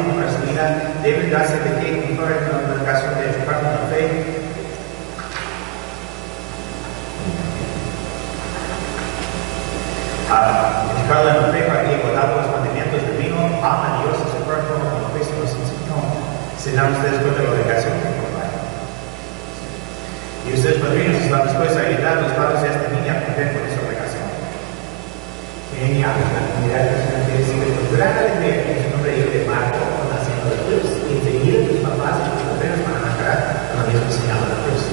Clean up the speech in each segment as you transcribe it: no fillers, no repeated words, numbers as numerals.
bautismo para su vida, deben darse de que en el caso de educar con la fe. Educarla en la fe para que, guardando los mandamientos divinos, ama a Dios y su cuerpo como Cristo nos enseñó. Serán ustedes por la obligación que proveen. Y ustedes, padrinos, están dispuestos a ayudar a los padres de esta niña a cumplir con esa obligación. Genial, la comunidad personal que recibe con gran alegría en su nombre de Marco, con la señal de la cruz, y enseguida tus papás y tus padrinos van a marcar con la misma señal de la cruz.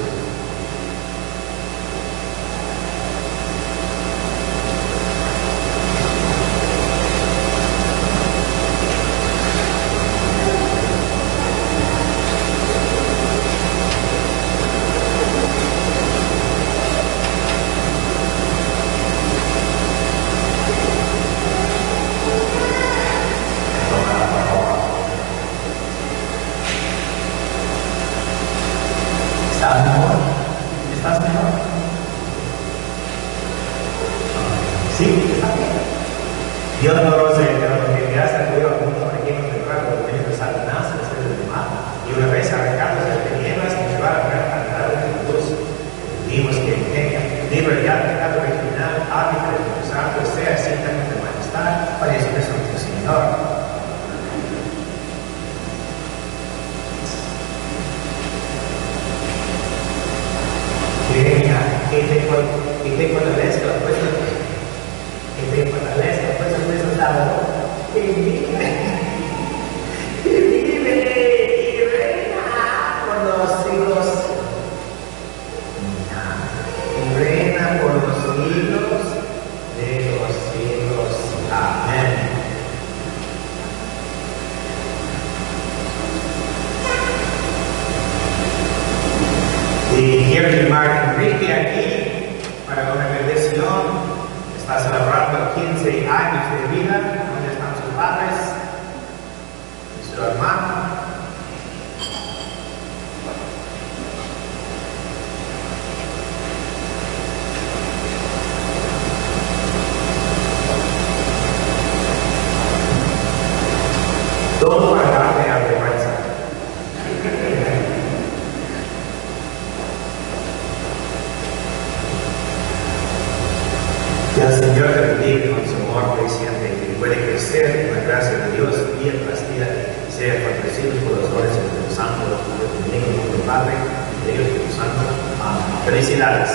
Dios no lo sé, pero lo que me hace acudir a algunos pequeños de lugar, los medios de Satanás, los seres del mal, y una vez arrancados de tinieblas, nos llevaron a la de la luz. Vimos que libre ya del pecado original, hábito del Espíritu Santo, sea ciertamente de majestad para expresar nuestro Señor. Y te fortalezca, pues, que vive y reina por los siglos. Y reina por los siglos de los siglos. Amén. Y quiero llamar a Enrique aquí para una bendición. Está celebrando 15 años de vida. ¿Dónde están sus padres? Y su hermano. Todo para darle a vergüenza. Que el Señor te bendiga con su amor creciente y puede crecer en la gracia de Dios día tras día y ser fortalecido por los dones del Espíritu Santo, del Hijo, del Padre y del Espíritu Santo. Amén. Felicidades.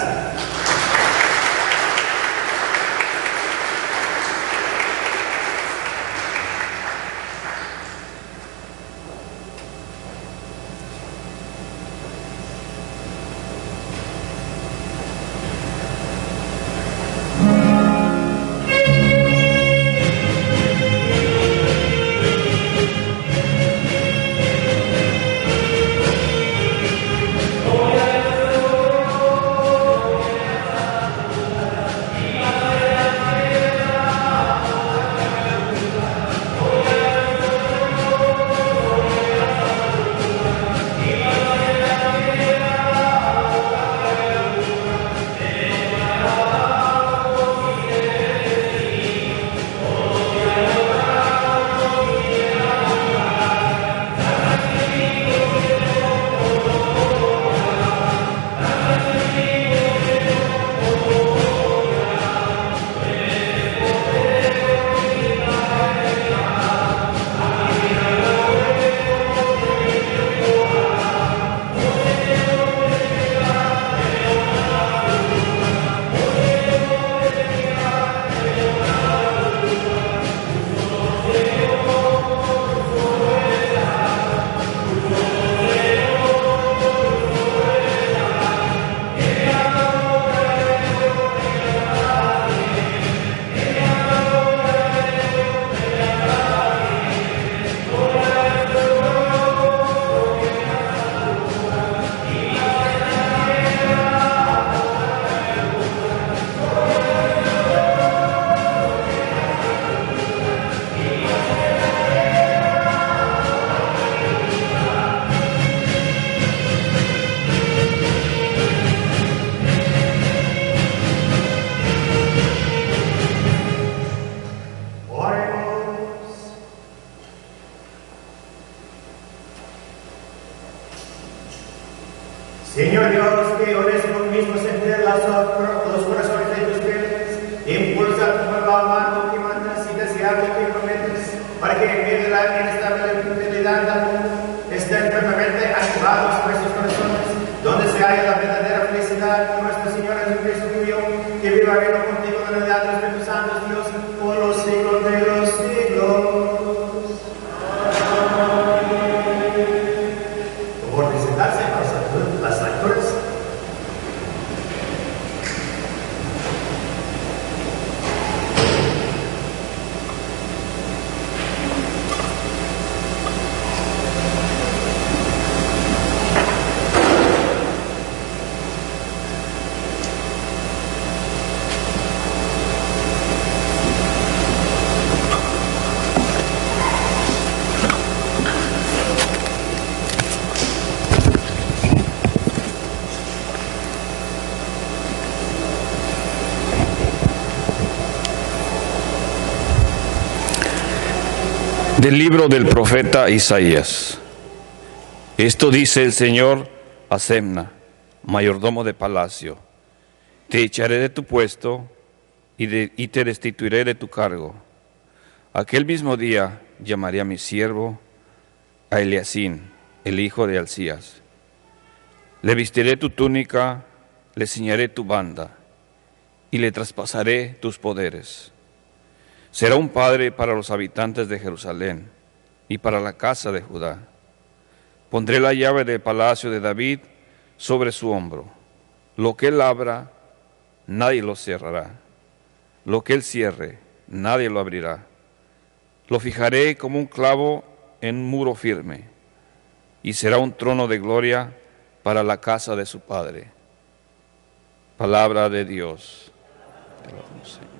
Señor Dios, que ores con mismo sentir los corazones de tus fieles, impulsa tu pueblo amado que mandas y deseado que prometes, para que en medio de la inestabilidad del mundo estén firmemente activados nuestros corazones, donde se halla la verdadera felicidad con nuestro Señor Jesucristo tuyo, que viva reino contigo en la unidad de los Espíritus Santos, Dios, por los siglos de los siglos. Por presentarse a las lecturas. Del libro del profeta Isaías. Esto dice el Señor a Semna, mayordomo de palacio: te echaré de tu puesto y te destituiré de tu cargo. Aquel mismo día llamaré a mi siervo, a Eliacín, el hijo de Hilcías. Le vestiré tu túnica, le ciñaré tu banda, y le traspasaré tus poderes. Será un padre para los habitantes de Jerusalén y para la casa de Judá. Pondré la llave del palacio de David sobre su hombro. Lo que él abra, nadie lo cerrará. Lo que él cierre, nadie lo abrirá. Lo fijaré como un clavo en un muro firme, y será un trono de gloria para la casa de su padre. Palabra de Dios. Te alabamos, Señor.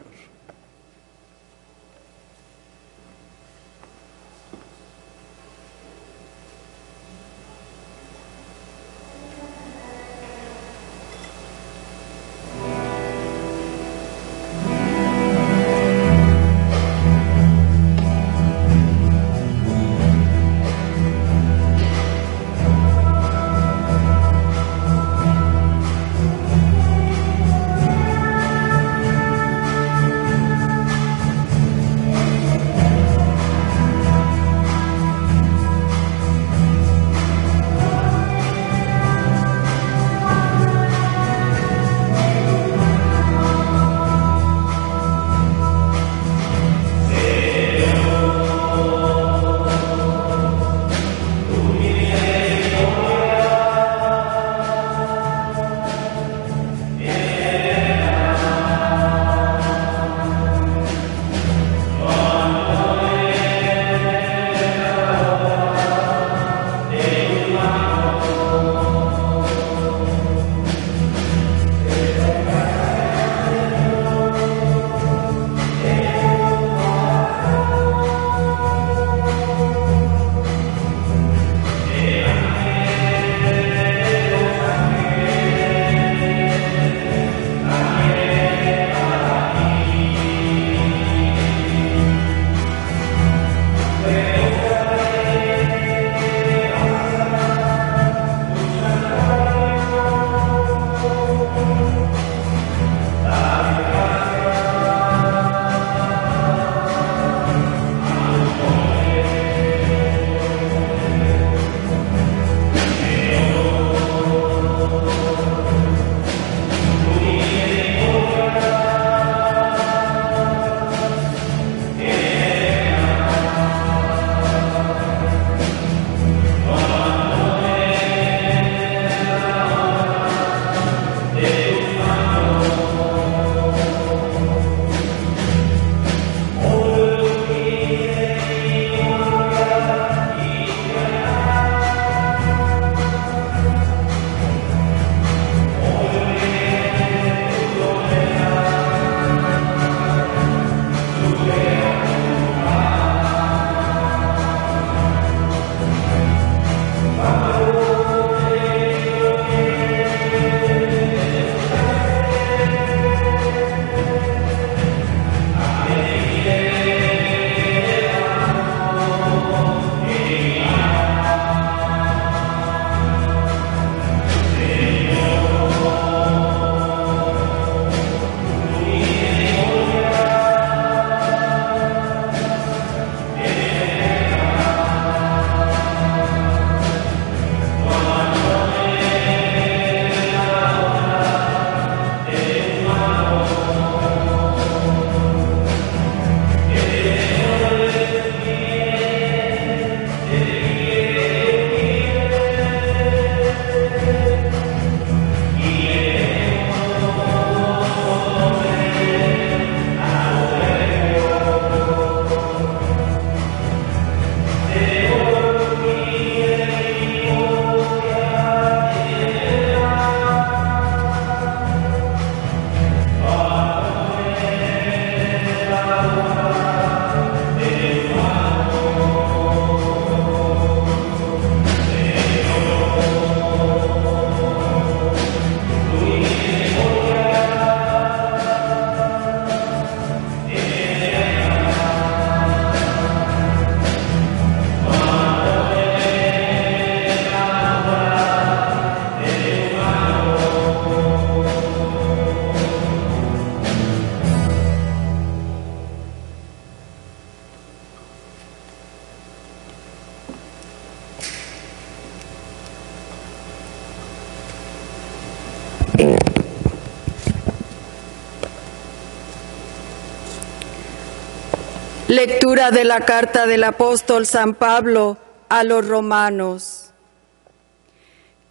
Lectura de la carta del apóstol San Pablo a los romanos.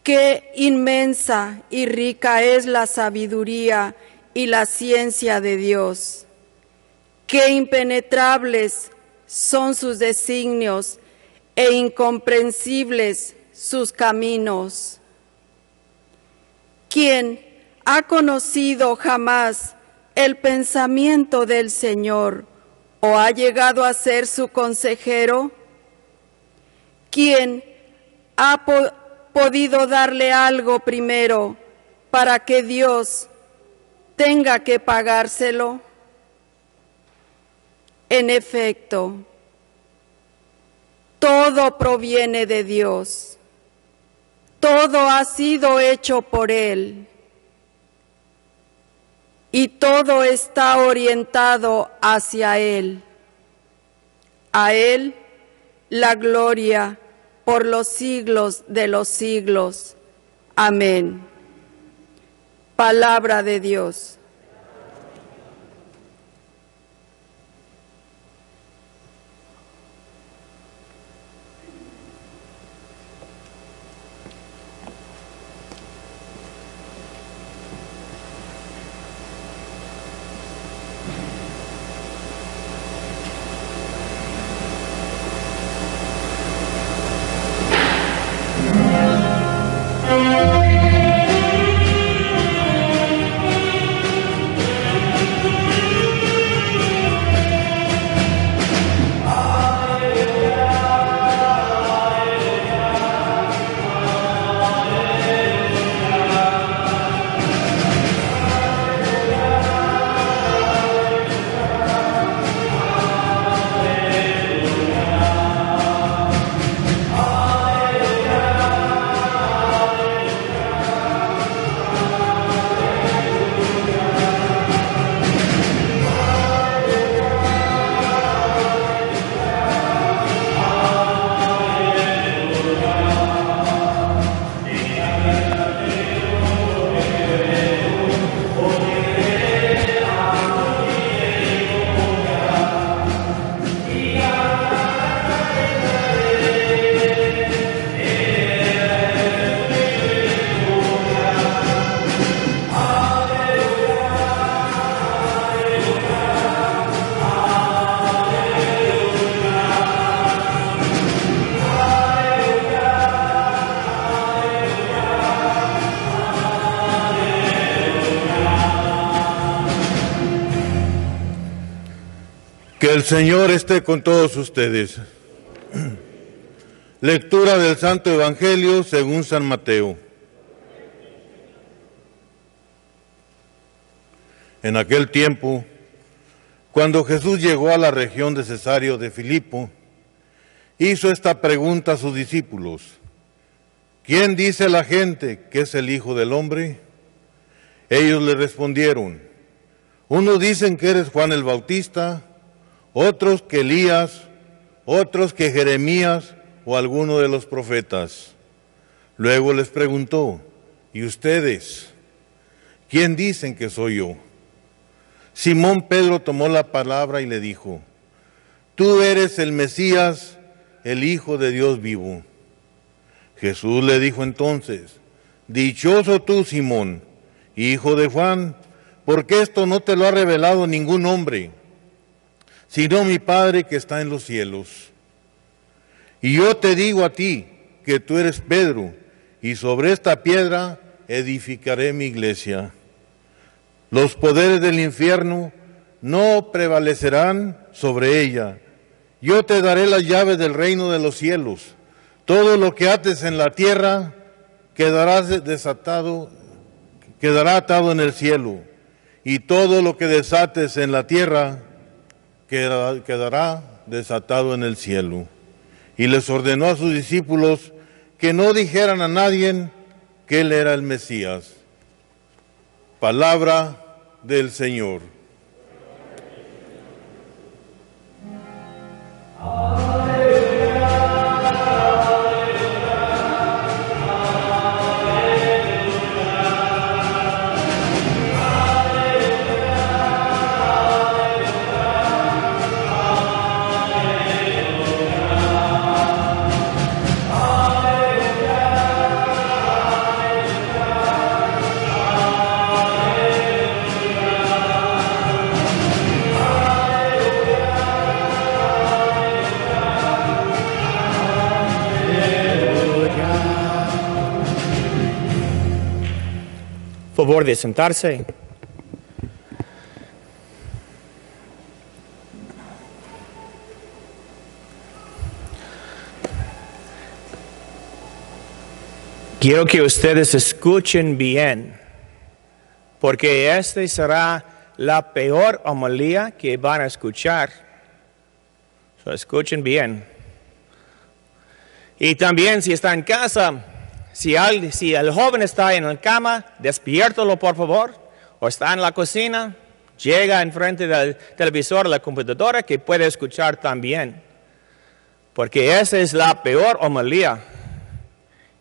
Qué inmensa y rica es la sabiduría y la ciencia de Dios. Qué impenetrables son sus designios e incomprensibles sus caminos. ¿Quién ha conocido jamás el pensamiento del Señor o ha llegado a ser su consejero? ¿Quién ha podido darle algo primero para que Dios tenga que pagárselo? En efecto, todo proviene de Dios, todo ha sido hecho por Él y todo está orientado hacia Él. A Él la gloria por los siglos de los siglos. Amén. Palabra de Dios. Que el Señor esté con todos ustedes. Lectura del Santo Evangelio según San Mateo. En aquel tiempo, cuando Jesús llegó a la región de Cesarea de Filipo, hizo esta pregunta a sus discípulos: ¿quién dice la gente que es el Hijo del Hombre? Ellos le respondieron: unos dicen que eres Juan el Bautista, otros que Elías, otros que Jeremías o alguno de los profetas. Luego les preguntó: ¿y ustedes? ¿Quién dicen que soy yo? Simón Pedro tomó la palabra y le dijo: tú eres el Mesías, el Hijo de Dios vivo. Jesús le dijo entonces: dichoso tú, Simón, hijo de Juan, porque esto no te lo ha revelado ningún hombre, sino mi Padre que está en los cielos. Y yo te digo a ti que tú eres Pedro, y sobre esta piedra edificaré mi iglesia. Los poderes del infierno no prevalecerán sobre ella. Yo te daré las llaves del reino de los cielos. Todo lo que ates en la tierra quedará atado en el cielo, y todo lo que desates en la tierra quedará desatado en el cielo. Y les ordenó a sus discípulos que no dijeran a nadie que él era el Mesías. Palabra del Señor. favor de sentarse. Quiero que ustedes escuchen bien, porque esta será la peor homilía que van a escuchar. Escuchen bien. Y también si está en casa, si el joven está en la cama, despiértalo por favor, o está en la cocina, llega enfrente del televisor o la computadora que puede escuchar también, porque esa es la peor homilía.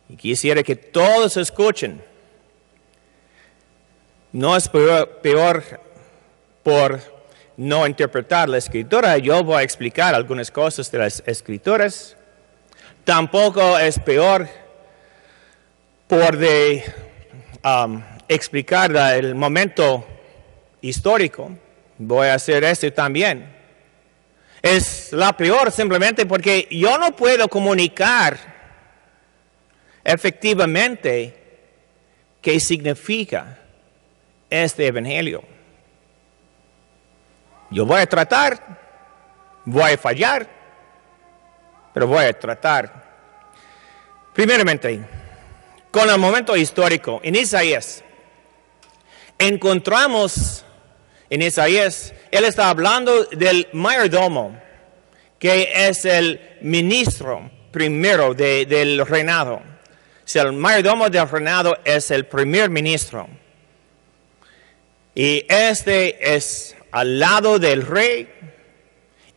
Y quisiera que todos escuchen. No es peor por no interpretar la Escritura. Yo voy a explicar algunas cosas de las Escrituras. Tampoco es peor por explicar el momento histórico. Voy a hacer esto también. Es la peor simplemente porque yo no puedo comunicar efectivamente qué significa este evangelio. Yo voy a tratar, voy a fallar, pero voy a tratar. Primeramente, con el momento histórico, en Isaías, encontramos en Isaías, él está hablando del mayordomo, que es el ministro primero del reinado. Si el mayordomo del reinado es el primer ministro. Y este es al lado del rey.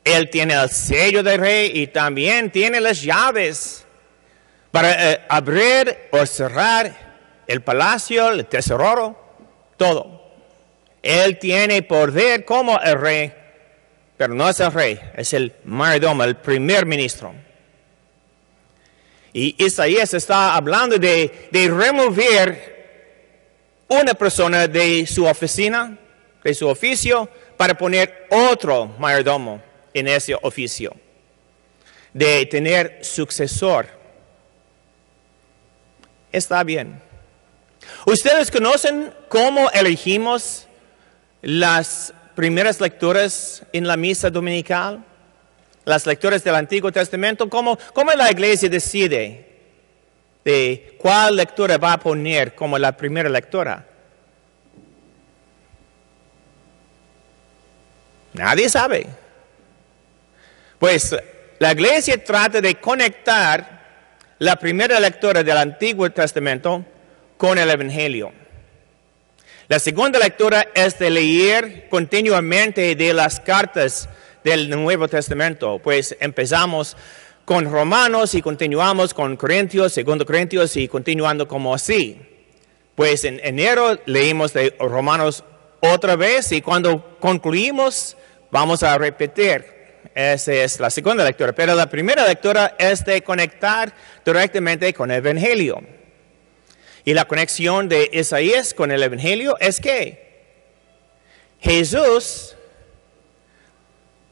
Él tiene el sello del rey y también tiene las llaves para abrir o cerrar el palacio, el tesoro, todo. Él tiene poder como el rey, pero no es el rey, es el mayordomo, el primer ministro. Y Isaías está hablando de remover una persona de su oficina, de su oficio, para poner otro mayordomo en ese oficio. De tener sucesor. Está bien. ¿Ustedes conocen cómo elegimos las primeras lecturas en la misa dominical? Las lecturas del Antiguo Testamento, ¿cómo la iglesia decide de cuál lectura va a poner como la primera lectura? Nadie sabe. Pues la iglesia trata de conectar la primera lectura del Antiguo Testamento con el Evangelio. La segunda lectura es de leer continuamente de las cartas del Nuevo Testamento, pues empezamos con Romanos y continuamos con Corintios, 2 Corintios y continuando como así. Pues en enero leímos de Romanos otra vez y cuando concluimos vamos a repetir. Esa es la segunda lectura, pero la primera lectura es de conectar directamente con el Evangelio. Y la conexión de Isaías con el Evangelio es que Jesús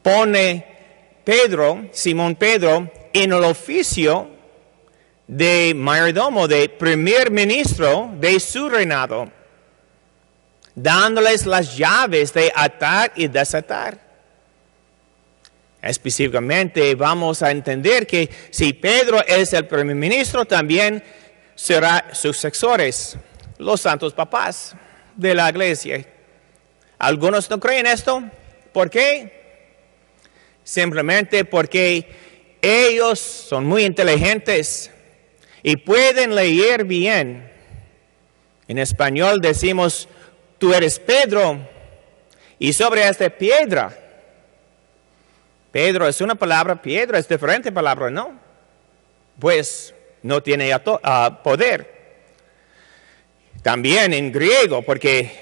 pone Simón Pedro, en el oficio de mayordomo, de primer ministro de su reinado, dándoles las llaves de atar y desatar. Específicamente vamos a entender que si Pedro es el primer ministro, también serán sucesores, los santos papás de la iglesia. Algunos no creen esto. ¿Por qué? Simplemente porque ellos son muy inteligentes y pueden leer bien. En español decimos, tú eres Pedro, y sobre esta piedra. Pedro es una palabra, piedra es diferente palabra, ¿no? Pues no tiene poder. También en griego, porque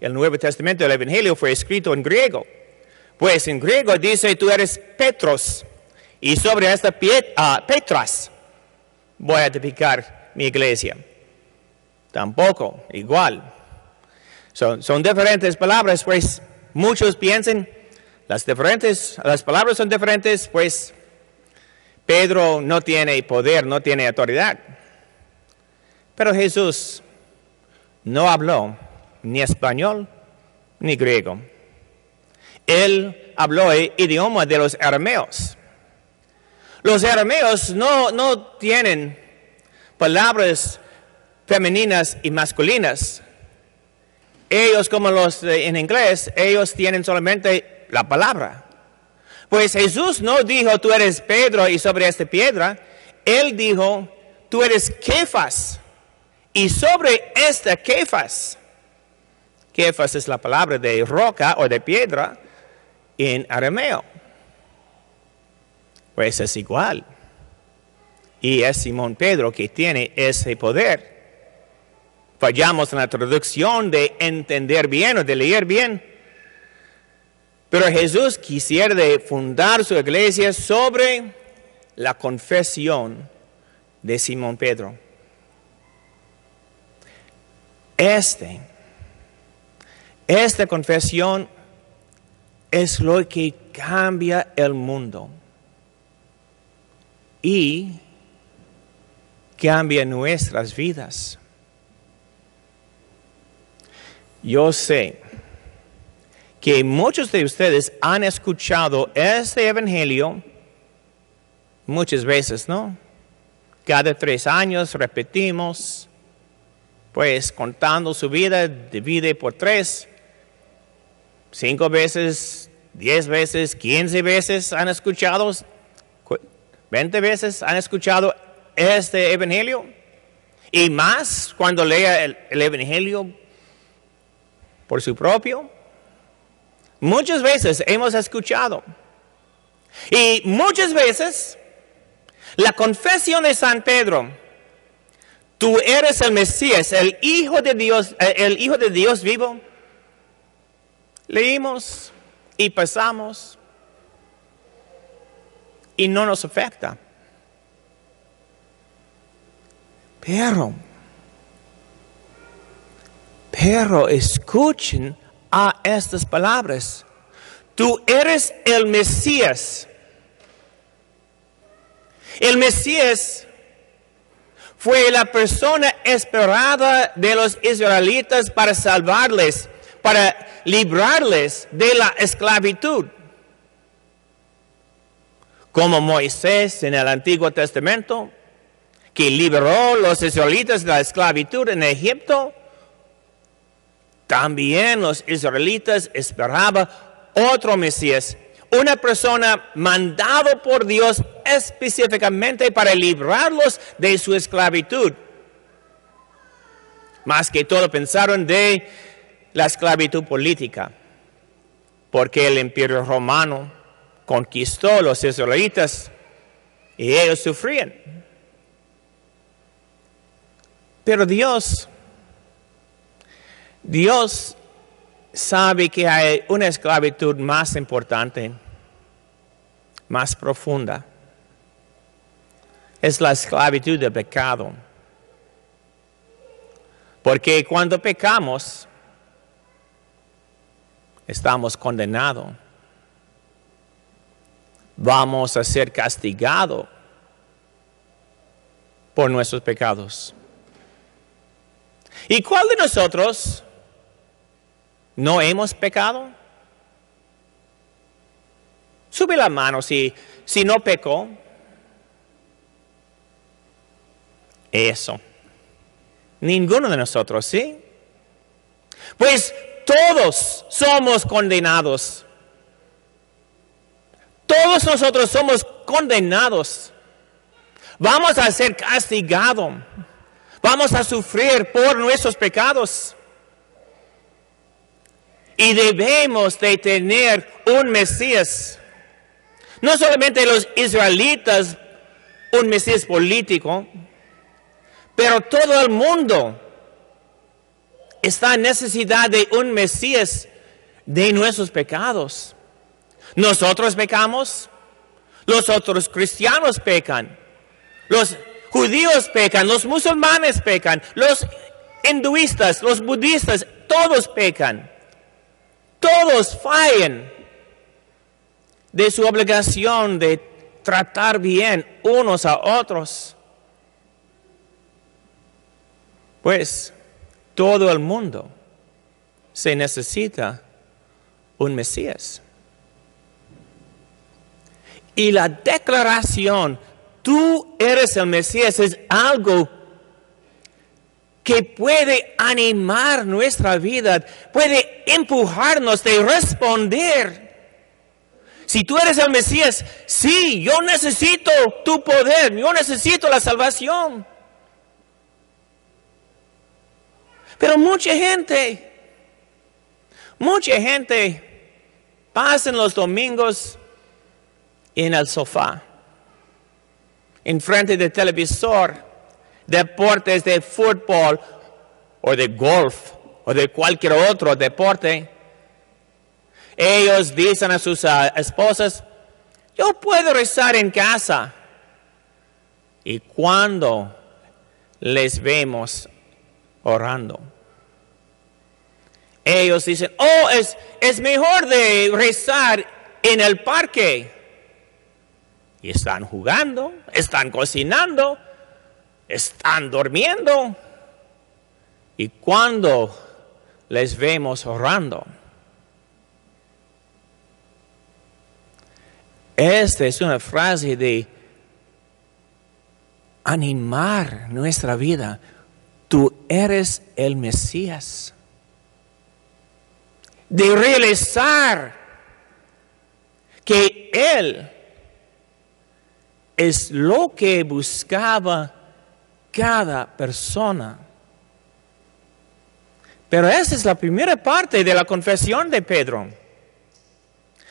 el Nuevo Testamento, el Evangelio fue escrito en griego. Pues en griego dice, tú eres Petros, y sobre esta Petras voy a edificar mi iglesia. Tampoco, igual. Son diferentes palabras, pues muchos piensan, las palabras son diferentes, pues Pedro no tiene poder, no tiene autoridad. Pero Jesús no habló ni español ni griego. Él habló el idioma de los arameos. Los arameos no tienen palabras femeninas y masculinas. Ellos, como los en inglés, ellos tienen solamente la palabra. Pues Jesús no dijo, tú eres Pedro y sobre esta piedra. Él dijo, tú eres Kefas y sobre esta Kefas. Kefas es la palabra de roca o de piedra en arameo. Pues es igual. Y es Simón Pedro que tiene ese poder. Fallamos en la traducción de entender bien o de leer bien. Pero Jesús quisiera fundar su iglesia sobre la confesión de Simón Pedro. Esta confesión es lo que cambia el mundo y cambia nuestras vidas. Yo sé que muchos de ustedes han escuchado este evangelio muchas veces, ¿no? Cada 3 años repetimos, pues contando su vida, divide por 3, 5 veces, 10 veces, 15 veces han escuchado, 20 veces han escuchado este evangelio. Y más cuando lea el evangelio por su propio. Muchas veces hemos escuchado. Y muchas veces la confesión de San Pedro, tú eres el Mesías, el Hijo de Dios vivo. Leímos y pasamos y no nos afecta. Pero escuchen a estas palabras. Tú eres el Mesías. El Mesías fue la persona esperada de los israelitas para salvarles, para librarles de la esclavitud. Como Moisés en el Antiguo Testamento, que liberó a los israelitas de la esclavitud en Egipto, también los israelitas esperaban otro Mesías, una persona mandado por Dios específicamente para librarlos de su esclavitud. Más que todo pensaron de la esclavitud política, porque el imperio romano conquistó a los israelitas y ellos sufrían. Pero Dios sabe que hay una esclavitud más importante, más profunda. Es la esclavitud del pecado. Porque cuando pecamos, estamos condenados. Vamos a ser castigados por nuestros pecados. ¿Y cuál de nosotros no hemos pecado? Sube la mano si no pecó. Eso. Ninguno de nosotros, ¿sí? Pues todos somos condenados. Todos nosotros somos condenados. Vamos a ser castigados. Vamos a sufrir por nuestros pecados. Y debemos de tener un Mesías. No solamente los israelitas, un Mesías político, pero todo el mundo está en necesidad de un Mesías de nuestros pecados. Nosotros pecamos, los otros cristianos pecan, los judíos pecan, los musulmanes pecan, los hinduistas, los budistas, todos pecan. Todos fallan de su obligación de tratar bien unos a otros. Pues todo el mundo se necesita un Mesías. Y la declaración, tú eres el Mesías, es algo que puede animar nuestra vida, puede empujarnos de responder. Si tú eres el Mesías, sí, yo necesito tu poder, yo necesito la salvación. Pero mucha gente pasa los domingos en el sofá, enfrente del televisor, deportes de fútbol o de golf o de cualquier otro deporte. Ellos dicen a sus esposas, yo puedo rezar en casa. Y cuando les vemos orando, ellos dicen, oh, es mejor de rezar en el parque. Y están jugando, están cocinando, están durmiendo. Y cuando les vemos orando, esta es una frase de animar nuestra vida. Tú eres el Mesías. De realizar que Él es lo que buscaba cada persona. Pero esa es la primera parte de la confesión de Pedro.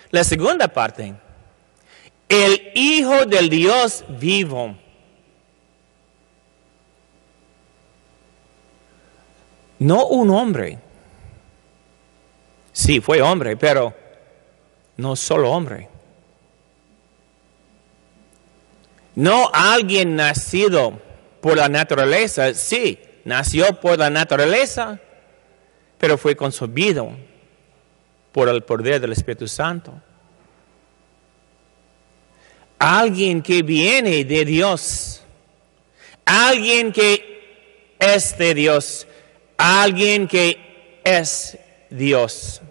La segunda parte, el Hijo del Dios vivo. No un hombre. Sí, fue hombre, pero no solo hombre. No alguien nacido por la naturaleza, sí, nació por la naturaleza, pero fue concebido por el poder del Espíritu Santo. Alguien que viene de Dios, alguien que es de Dios, alguien que es Dios.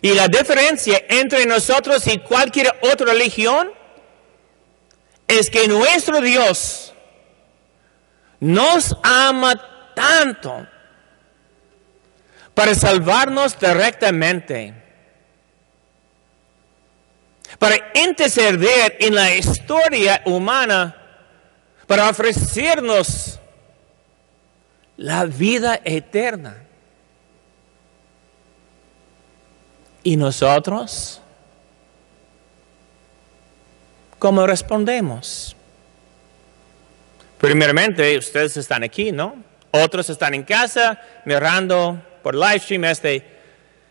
Y la diferencia entre nosotros y cualquier otra religión es que nuestro Dios nos ama tanto para salvarnos directamente, para interceder en la historia humana, para ofrecernos la vida eterna. ¿Y nosotros? ¿Cómo respondemos? Primeramente, ustedes están aquí, ¿no? Otros están en casa mirando por live stream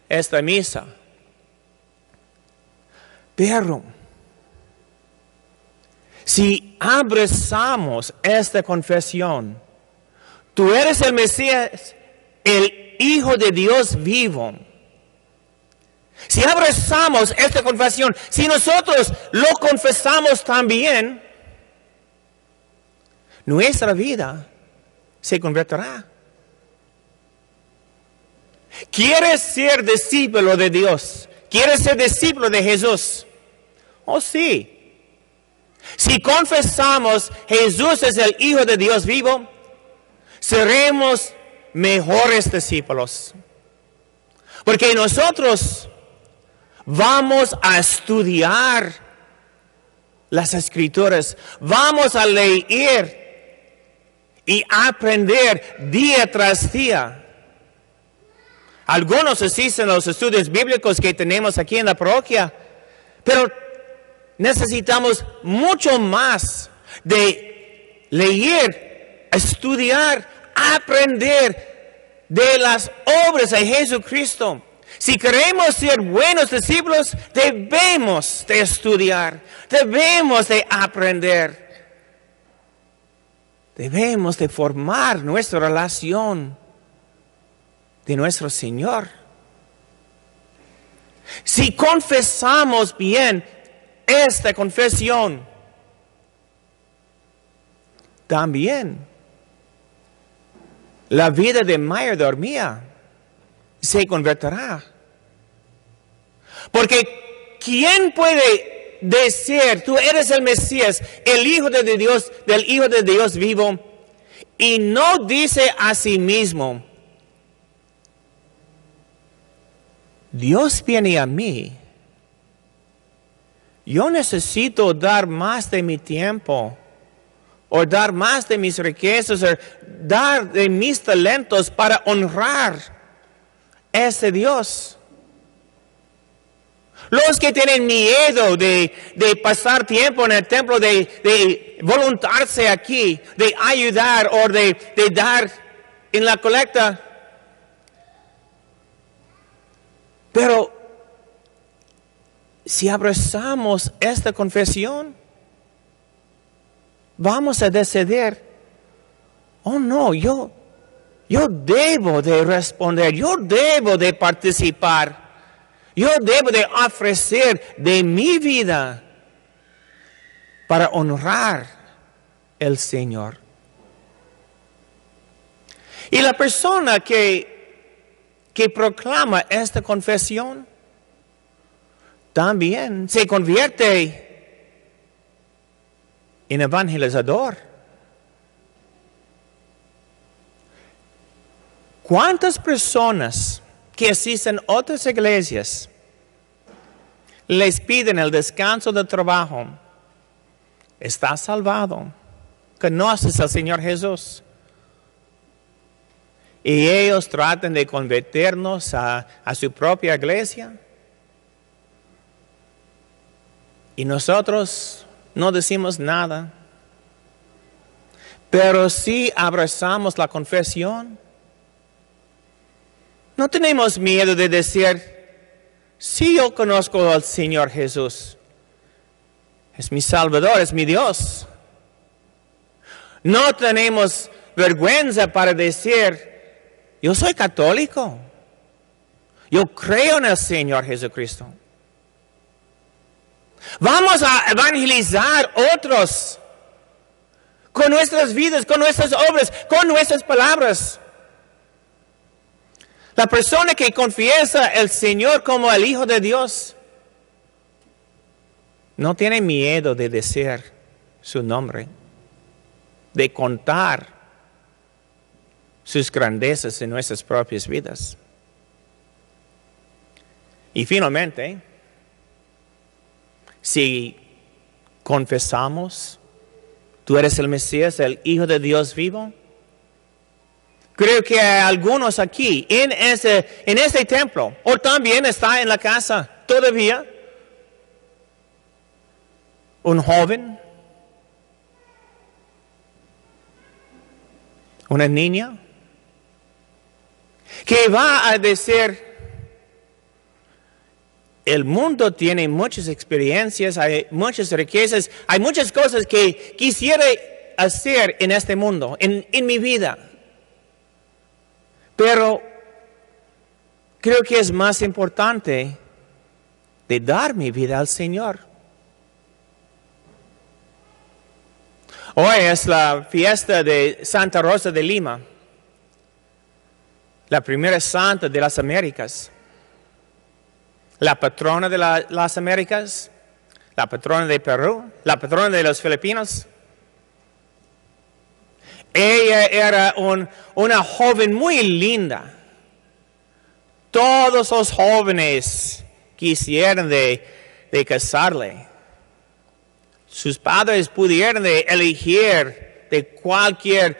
esta misa. Pero, si abrazamos esta confesión, tú eres el Mesías, el Hijo de Dios vivo. Si abrazamos esta confesión, si nosotros lo confesamos también, nuestra vida se convertirá. ¿Quieres ser discípulo de Dios? ¿Quieres ser discípulo de Jesús? Oh, sí. Si confesamos Jesús es el Hijo de Dios vivo, seremos mejores discípulos. Porque nosotros vamos a estudiar las Escrituras, vamos a leer y aprender día tras día. Algunos asisten a los estudios bíblicos que tenemos aquí en la parroquia, pero necesitamos mucho más de leer, estudiar, aprender de las obras de Jesucristo. Si queremos ser buenos discípulos, debemos de estudiar, debemos de aprender, debemos de formar nuestra relación de nuestro Señor. Si confesamos bien esta confesión, la vida de mayordomía se convertirá. Porque ¿quién puede decir, tú eres el Mesías, el Hijo de Dios, del Hijo de Dios vivo, y no dice a sí mismo, Dios viene a mí, yo necesito dar más de mi tiempo, o dar más de mis riquezas, o dar de mis talentos para honrar a ese Dios? Los que tienen miedo de pasar tiempo en el templo, de voluntarse aquí, de ayudar o de dar en la colecta. Pero si abrazamos esta confesión, vamos a decidir, oh no, yo debo de responder, yo debo de participar. Yo debo de ofrecer de mi vida para honrar al Señor. Y la persona que proclama esta confesión también se convierte en evangelizador. ¿Cuántas personas que asisten a otras iglesias les piden el descanso del trabajo? ¿Estás salvado? ¿Conoces al Señor Jesús? Y ellos tratan de convertirnos a su propia iglesia. Y nosotros no decimos nada. Pero si abrazamos la confesión, no tenemos miedo de decir, sí, yo conozco al Señor Jesús. Es mi Salvador, es mi Dios. No tenemos vergüenza para decir, yo soy católico. Yo creo en el Señor Jesucristo. Vamos a evangelizar otros con nuestras vidas, con nuestras obras, con nuestras palabras. La persona que confiesa al Señor como el Hijo de Dios no tiene miedo de decir su nombre, de contar sus grandezas en nuestras propias vidas. Y finalmente, si confesamos, tú eres el Mesías, el Hijo de Dios vivo, creo que hay algunos aquí en este templo, o también está en la casa todavía, un joven, una niña, que va a decir, el mundo tiene muchas experiencias, hay muchas riquezas, hay muchas cosas que quisiera hacer en este mundo, en mi vida. Pero creo que es más importante de dar mi vida al Señor. Hoy es la fiesta de Santa Rosa de Lima, la primera santa de las Américas, la patrona de las Américas, la patrona de Perú, la patrona de los Filipinos. Ella era una joven muy linda. Todos los jóvenes quisieron de casarle. Sus padres pudieron elegir de cualquier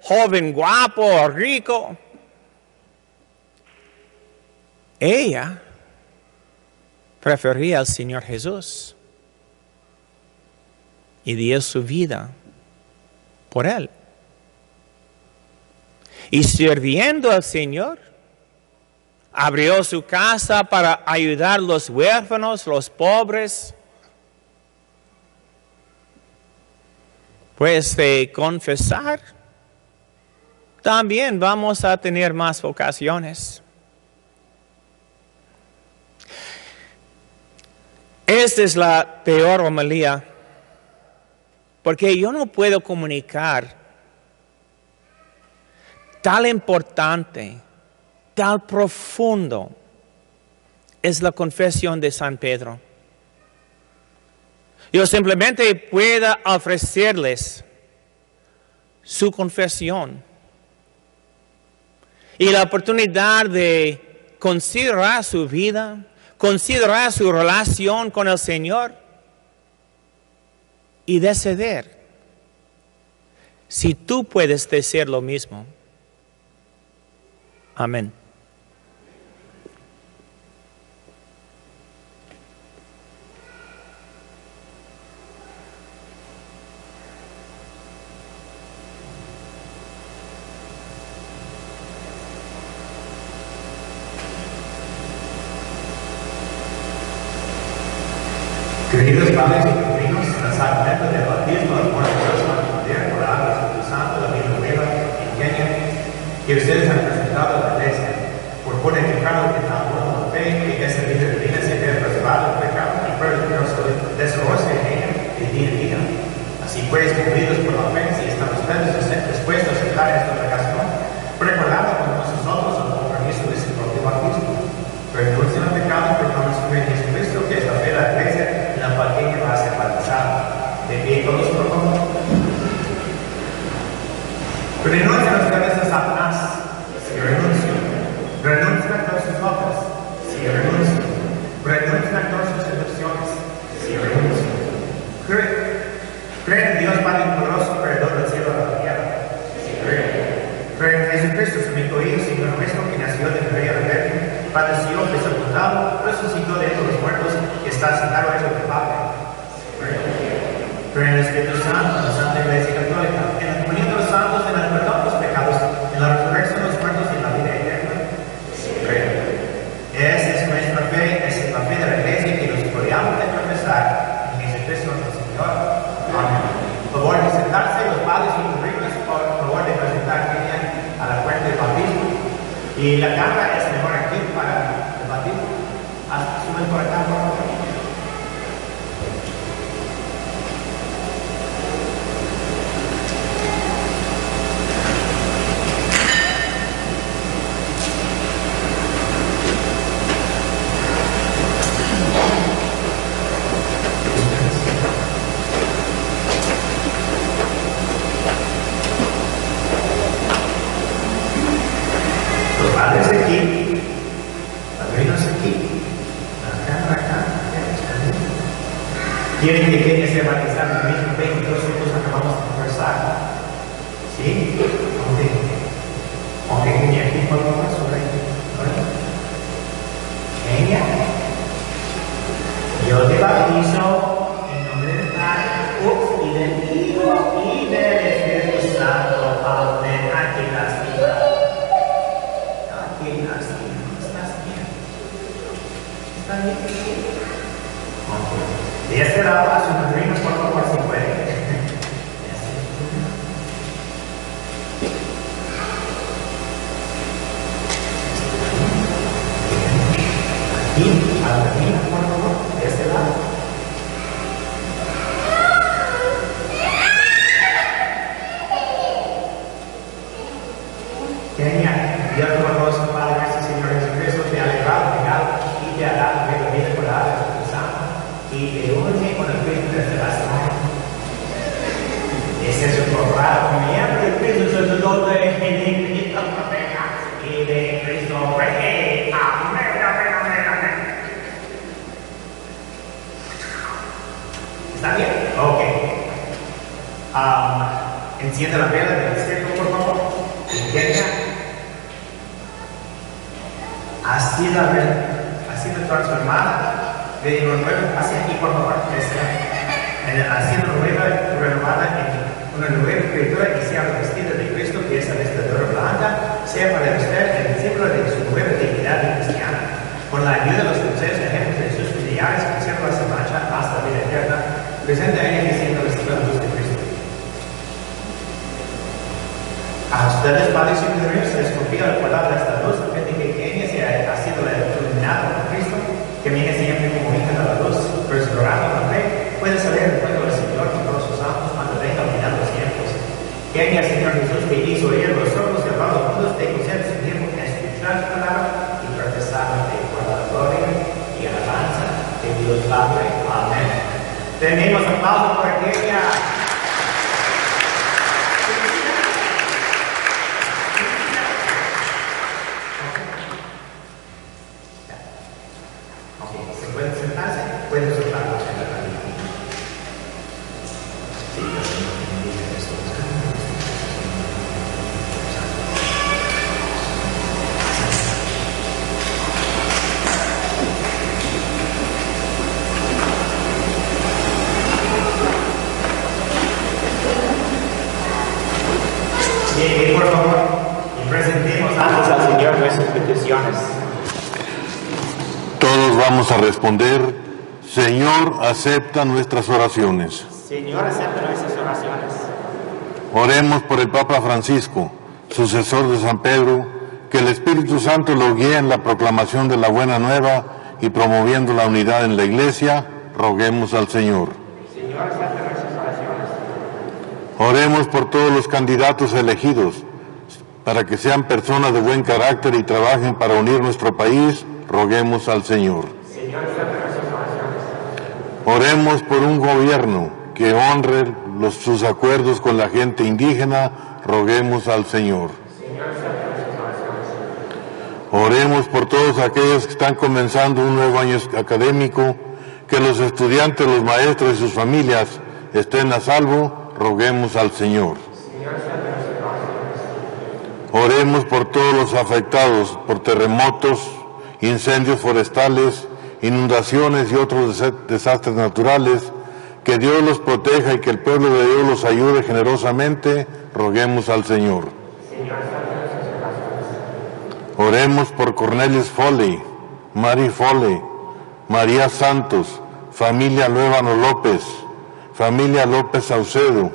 joven guapo o rico. Ella prefería al Señor Jesús y dio su vida por Él. Y sirviendo al Señor, abrió su casa para ayudar a los huérfanos, los pobres. Pues de confesar, también vamos a tener más vocaciones. Esta es la peor homilía, porque yo no puedo comunicar tal importante, tal profundo es la confesión de San Pedro. Yo simplemente puedo ofrecerles su confesión y la oportunidad de considerar su vida, considerar su relación con el Señor y decidir si tú puedes decir lo mismo. Amén. Queridos padres y sobrinos, el sacramento del bautismo es una cosa poder por el Espíritu Santo, la vida nueva y pequeña que ustedes han presentado a la iglesia, por purificar el pecado con la fe, que esa vida divina se vea preservada del pecado y puede desarrollarse en ella de día en día. Así pues, cumplidos por la fe, si están ustedes dispuestos a aceptar esta obligación, recordando con nosotros el compromiso de su propio bautismo. Renuncien al pecado por no recibir a Jesucristo, que es la fe de la iglesia, cualquier que va a ser bautizado. De pie todos, por favor. Renuncien ustedes a Satanás, si renuncian. Renuncien a todas sus obras, si renuncian. Renuncien a todas sus seducciones, si renuncian. Creen en Dios Padre poderoso, creador del cielo y de la tierra, si creen. Creen en Jesucristo, su único Hijo, Señor nuestro, que nació de María la Virgen, padeció, fue sepultado, resucitó de entre los muertos, que está sentado en el Padre. Creen en el Espíritu Santo, en la Santa Iglesia Católica, en la comunión de los santos, en el perdón de los pecados, en la resurrección de los muertos y en la vida eterna. Creen. Esa es nuestra fe, esa es la fe de la Iglesia que nos gloriamos de profesar en Jesucristo nuestro Señor. Amén. Por favor de sentarse, los padres y los ricos, por favor de presentar a la fuente del bautismo. Y la cámara es mejor aquí para el bautismo. Suben por acá, por favor. Los padres aquí, padrinos aquí, acá, quieren que quienes se bautizan en el mismo fe que todos nosotros acabamos de conversar. ¿Sí? Aunque Kenia aquí, por favor, sobre Kenia. Yo te bautizo en nombre del Padre y del Hijo y del Espíritu Santo. Amén. Aquí las vidas. ¿Estás bien? ¿Estás bien? De este lado a sus padrinos, por favor, si pueden. Aquí, a la padrina, por favor, de este lado. Kenia, Dios poderoso, Padre nuestro Señor Jesucristo, te ha alegrado, y te ha dado la vida por la Espíritu Santo, y te une con el Espíritu de revelación. Ese es el programa, miembro de Cristo, sacerdote de Cristo, profeta, y de Cristo, rey. Amén, amén, amén, amén. ¿Está bien? Ok. Enciende la vela del cielo, por favor. Kenia. Ha sido transformada de nuevo hacia aquí, por favor, ha sido renovada en una nueva criatura y sea vestida de Cristo, que es la vestidura blanca, sea para usted el símbolo de su nueva dignidad cristiana. Con la ayuda de los consejos ejemplos de sus familiares, conserva su marcha hasta la vida eterna, presenta a ella diciendo los luz de Cristo. A ustedes, padres y padrinos, les confío la palabra de esta luz, a fin de que Kenia ha sido iluminada por Cristo, que viene siempre como hija de la luz, perseverando en la fe, puede salir del fuego del Señor con todos sus santos cuando venga al final de los tiempos. Kenia, Señor Jesús, que hizo oír los sordos y hablar los mundos, escuchar su palabra y profesarla por la gloria y alabanza de Dios Padre. Amén. Tenemos un aplauso por aquella. Se pueden sentarse, pueden soltar la tela. Bien, por favor, y presentemos antes al Señor nuestras peticiones. Todos vamos a responder, Señor, acepta nuestras oraciones. Señor, acepta nuestras oraciones. Oremos por el Papa Francisco, sucesor de San Pedro, que el Espíritu Santo lo guíe en la proclamación de la buena nueva y promoviendo la unidad en la Iglesia. Roguemos al Señor. Señor, acepta nuestras oraciones. Oremos por todos los candidatos elegidos, para que sean personas de buen carácter y trabajen para unir nuestro país. Roguemos al Señor. Señor, acepta nuestras oraciones. Oremos por un gobierno que honre sus acuerdos con la gente indígena. Roguemos al Señor. Señor, acepta nuestras oraciones. Oremos por todos aquellos que están comenzando un nuevo año académico, que los estudiantes, los maestros y sus familias estén a salvo. Roguemos al Señor. Señor, acepta nuestras oraciones. Oremos por todos los afectados por terremotos, incendios forestales, inundaciones y otros desastres naturales. Que Dios los proteja y que el pueblo de Dios los ayude generosamente. Roguemos al Señor. Señor, acepta nuestras oraciones. Oremos por Cornelius Foley, Mary Foley, María Santos, familia Luevano López, familia López Saucedo,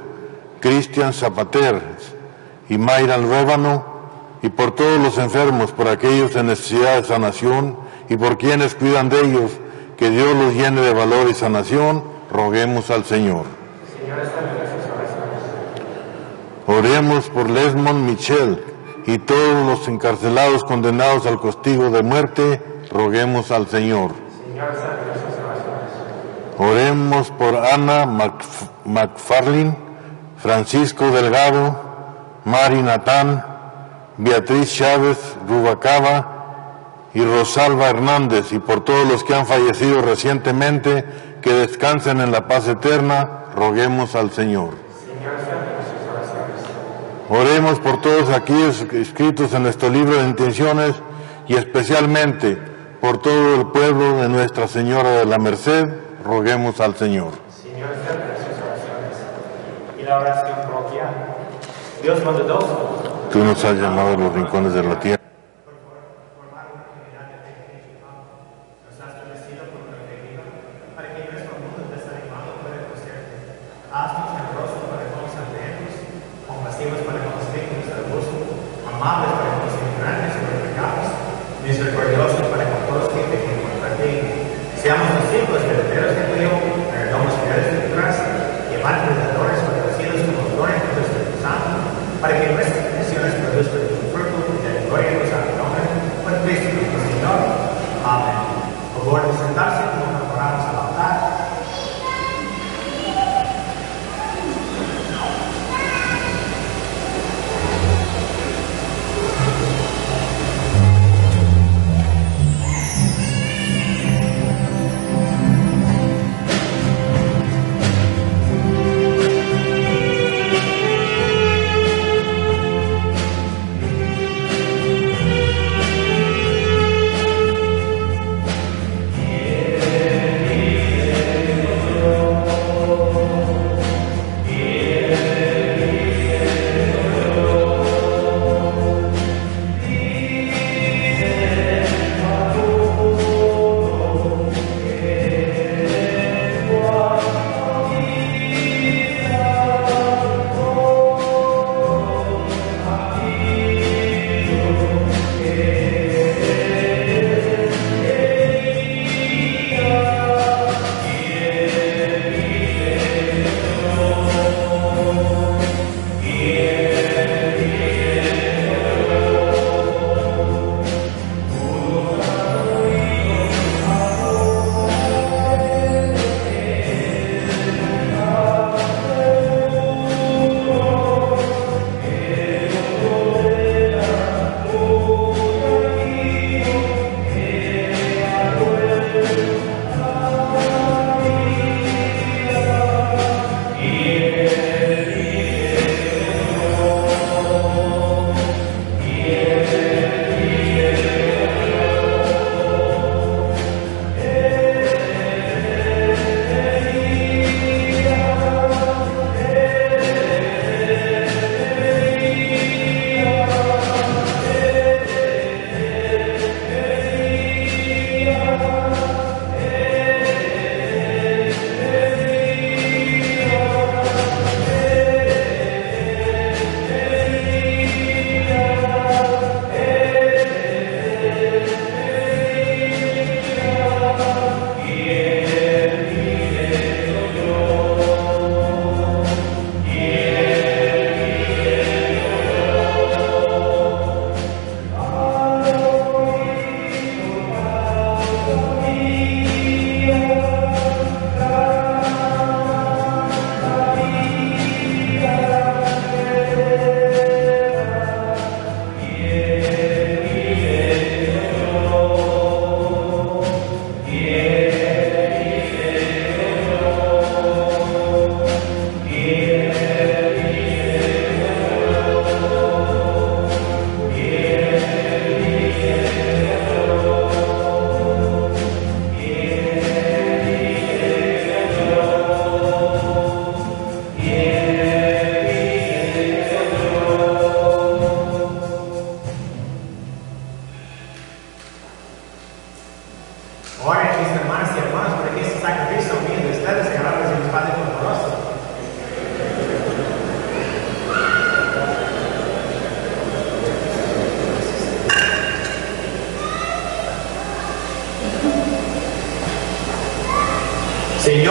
Cristian Zapater y Mayra Luevano, y por todos los enfermos, por aquellos en necesidad de sanación y por quienes cuidan de ellos. Que Dios los llene de valor y sanación. Roguemos al Señor. Señor, acepta nuestras oraciones. Oremos por Lesmond Michel y todos los encarcelados condenados al castigo de muerte. Roguemos al Señor. Señor, acepta nuestras oraciones. Oremos por Ana McFarlane, Francisco Delgado, Mari Natán, Beatriz Chávez Rubacaba y Rosalba Hernández, y por todos los que han fallecido recientemente, que descansen en la paz eterna. Roguemos al Señor. Señor, acepta nuestras oraciones. Oremos por todos aquellos escritos en nuestro libro de intenciones y especialmente por todo el pueblo de Nuestra Señora de la Merced. Roguemos al Señor. Señor, acepta nuestras oraciones. Y la oración propia. Dios bondadoso, Tú nos has llamado a los rincones de la tierra. nos has bendecido con tu reino, para que nuestro mundo desanimado pueda conocerte. Haznos generosos para con los hambrientos, compasivos para con los dignos del gusto, amables para con los ignorantes y los pecados, misericordiosos para con todos que te quieren contra ti. Seamos discípulos verdaderos de Dios, perdonamos fieles de tu gracia, llevar perdedores fortalecidos con los gloria de Dios Espíritu Santo, para que nuestras peticiones produzcan tu fruto de la gloria de Dios al nombre por Cristo nuestro Señor. Amén. Por favor de sentarse como nos oramos al altar.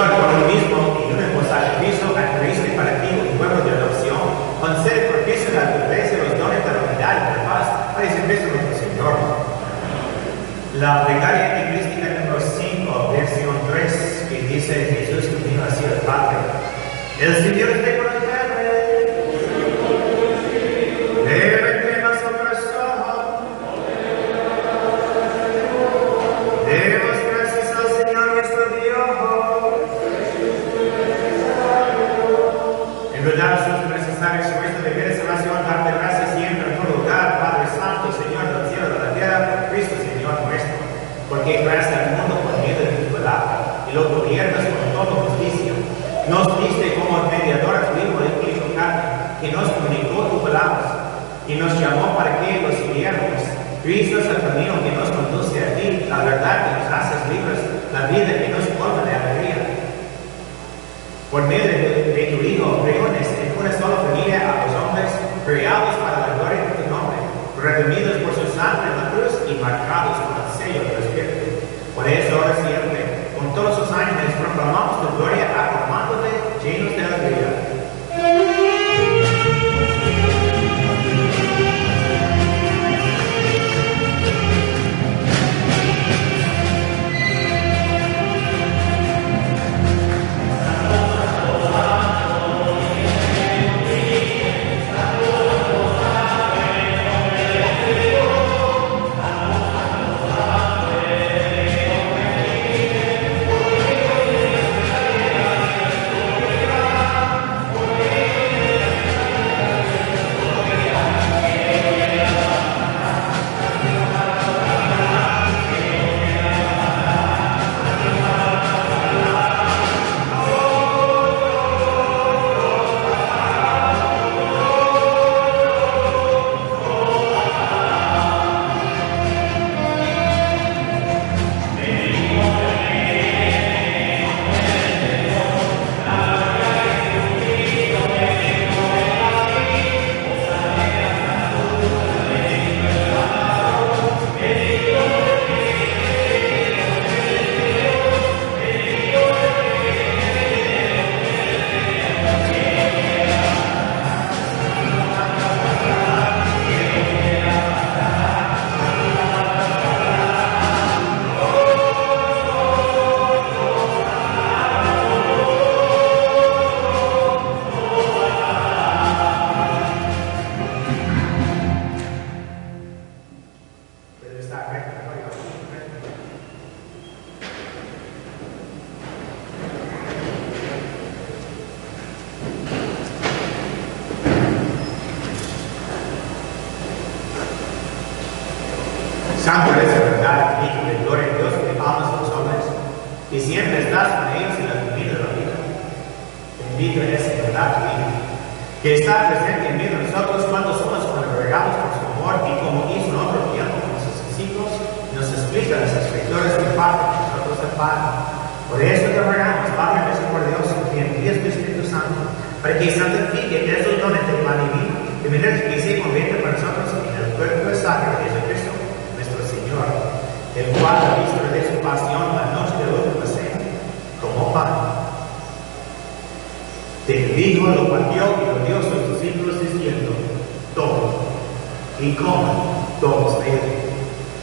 Señor, por un mismo y único sacrificio, adquiriste para ti un pueblo de adopción. Concede propicio a la iglesia los dones de la unidad y la paz para Jesucristo nuestro Señor. La plegaria eclesiástica número 5, versión 3, que dice Jesús vino hacia el Padre. El Señor esté con ustedes. Levanten su corazón. Demos gracias al Señor nuestro Dios. En verdad, es necesario su resto de vida y oración, darte gracias siempre en todo lugar, Padre Santo, Señor del cielo y de la tierra, por Cristo, Señor nuestro. Porque creaste al mundo por medio de tu palabra y lo gobiernas con toda justicia. Nos diste como mediador a tu Hijo, el que hizo carne, que nos comunicó tus palabras y nos llamó para que lo siguiéramos. Cristo es el camino que nos conduce a ti, la verdad que nos hace libres, la vida que nos colma de alegría. Por medio de tu Hijo, reúnes en una sola familia a los hombres, creados para la gloria de tu nombre, redimidos por su sangre en la cruz y marcados con el sello del Espíritu. Por eso ahora siempre, con todos sus ángeles, proclamamos tu gloria, aclamándote llenos de alegría. Santo eres en verdad, Hijo de gloria de Dios, que amas a los hombres, y siempre estás con ellos en la comida de la vida. Bendito es en verdad tu Hijo, que está presente en medio de nosotros cuando somos congregados por su amor, y como hizo en otro tiempo con sus discípulos, nos explica las escrituras que imparten a nosotros el Padre. Por eso te rogamos, Padre nuestro por Dios, que envíes tu Espíritu Santo, para que santifique esos dones del pan divino, de manera que se convierta para nosotros en el cuerpo y sangre de Jesucristo, el cual ha visto de su pasión la noche de la última cena, como pan. Te dijo, lo partió y lo dio a sus discípulos diciendo, tomen y coman todos de él,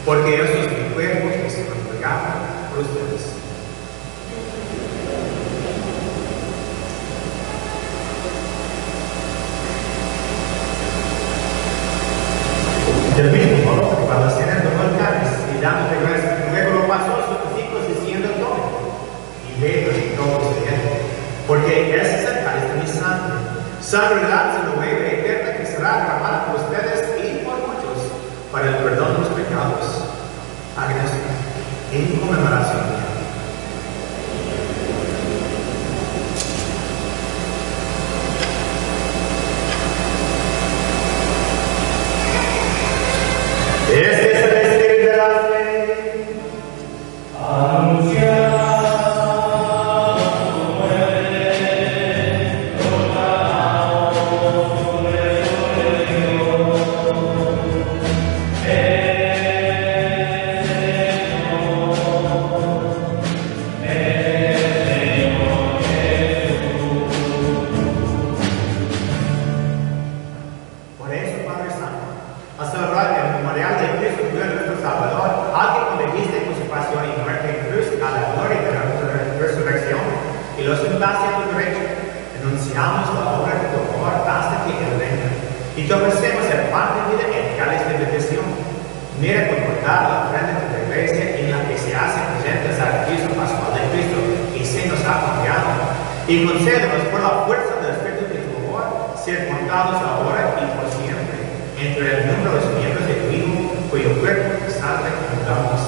porque eso es mi cuerpo que se entregaba por ustedes. Del mismo modo, para la cena tomó el cáliz y dándote gracias, luego lo pasó a sus discípulos diciendo, tomen y beban todos de él, porque ese es el cáliz de mi sangre, sangre de nueva y eterna que será derramada por ustedes y por muchos para el perdón de los pecados. Hagan esto en conmemoración mía. Este es el espíritu de la fe. Anunciar su muerte, proclamamos su resurrección. El Señor a celebrar el memorial de Cristo, nuestro Salvador, al que convertiste con su pasión y muerte en cruz a la gloria de la resurrección, y los sentaste a tu derecha. Anunciamos la obra de tu amor hasta que Él venga, y te ofrecemos el pan de vida y el cáliz de bendición. Mira comportar la ofrenda de la iglesia en la que se hacen presentes al Cristo Pascual de Cristo, y se nos ha confiado, y concédenos por la fuerza del Espíritu de tu amor, ser contados ahora y por siempre entre el número de los miembros de tu Hijo, cuyo cuerpo y sangre juntamos.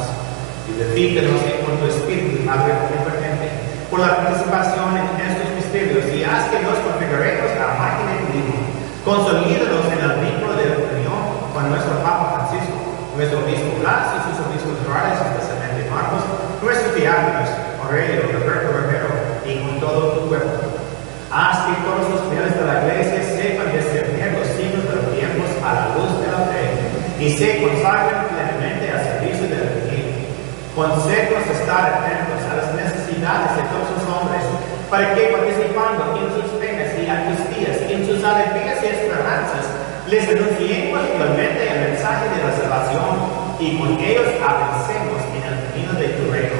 Vivifícanos con tu Espíritu, Padre omnipotente, por la participación en estos misterios, y haz que nos configuremos a la imagen de tu Hijo. Consolídanos en el vínculo de la unión con nuestro Papa Francisco, nuestro obispo Blas y sus obispos rurales, especialmente Marcos, nuestros diáconos, Aurelio, Roberto Romero, y con todo tu pueblo. Haz que todos los fieles de la iglesia sepan discernir los signos de los tiempos a la luz de la fe y se consagren plenamente al servicio del Evangelio. Concédenos estar atentos a las necesidades de todos los hombres, para que participando en sus penas y angustías, en sus alegrías y esperanzas, les anunciemos fielmente el mensaje de la salvación y con ellos avancemos en el camino de tu reino.